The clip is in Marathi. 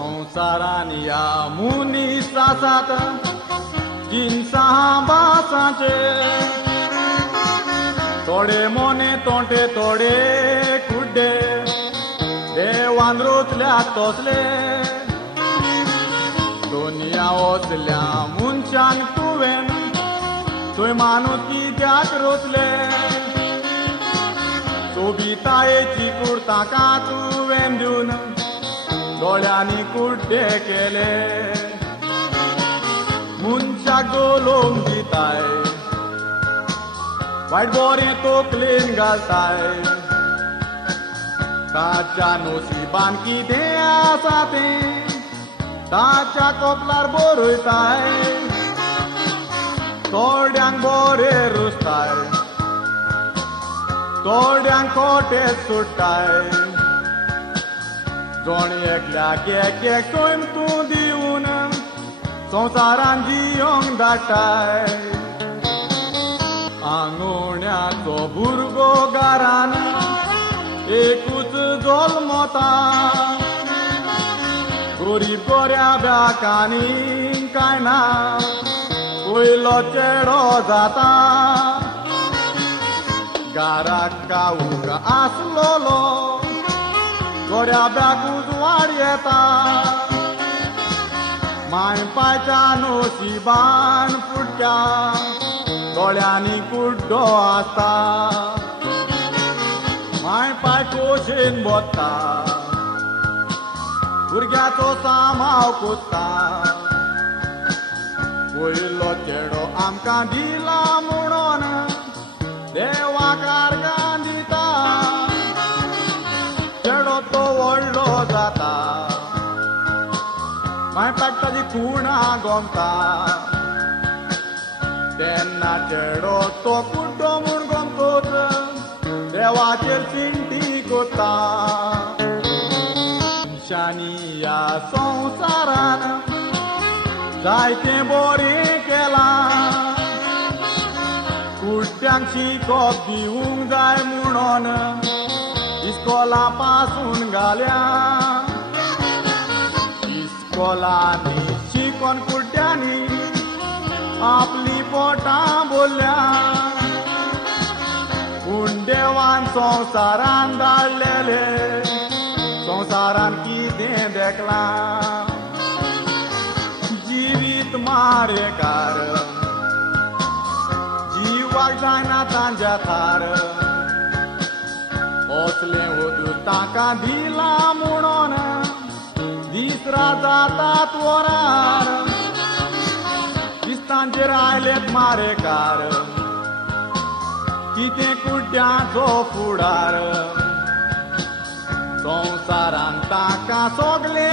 संसारान या मुनिसासात जिनसा बासाचे थोडे मोने तोंटे थोडे कुड्डे देवान रोचल्या तोसले दुनिया ओचल्या मुनशांक तुवें थंय माणूस कित्याक रोचले सोबितायेची कूड ताका तुवें दिवन दोळ्यांनी कुड्डे केले मनशाक गोलोवंक दिताय वायट बरें तोकलेन घालताय ताच्या नोसिबान कितें आसा तें ताच्या कपलार बरयताय थोड्यांक बरें रुजताय थोड्यांक खोटें सुट्टाय जोण एकल्याक एक सोयम तूं दिवन संवसारान जियोंक धाडटाय आंगोण्याचो भुरगो घरान एकूच जल्मता गरीब गोऱ्या ब्याकांनी कांय ना पयलो चेडो जाता घराक गावूंक आसलोलो गोऱ्या ब्याकूच वाड येता माय पायच्या नोसिबान फुटक्या दोळ्यांनी कुड्डो आसता माय पाय कोशेन बोत्ता भुरग्याचो सांबाळ कोत्ता पयलो चेडो आमकां दिला म्हणून देवाक आर्गां दिता चेडो तो व्हडलो जाता माय पायक ताची खुणां गोमता तेन्ना चेडो तो कुड्डो म्हूण गोमतोच देवाचेर चिंटी कोत्ता मनशांनी ह्या संवसारान जायतें बरें केलां कुड्ड्यांक शिकोप दिवंक जाय म्हणून इस्कोला पासून घाल्या इस्कोलांनी शिकोन कुड्ड्यांनी आपली पोटां भरल्या पूण देवान संवसारान धाडलेले संवसारान कितें देखलां जिवीत मारेकार जीवाक जायना तांच्या थार असलें वदू ताका दिला म्हणून दिसरा जातात वरार दिसतांचेर आयलेत मारेकार कितें कुड्ड्यांचो फुडार संवसारान ताका सोगले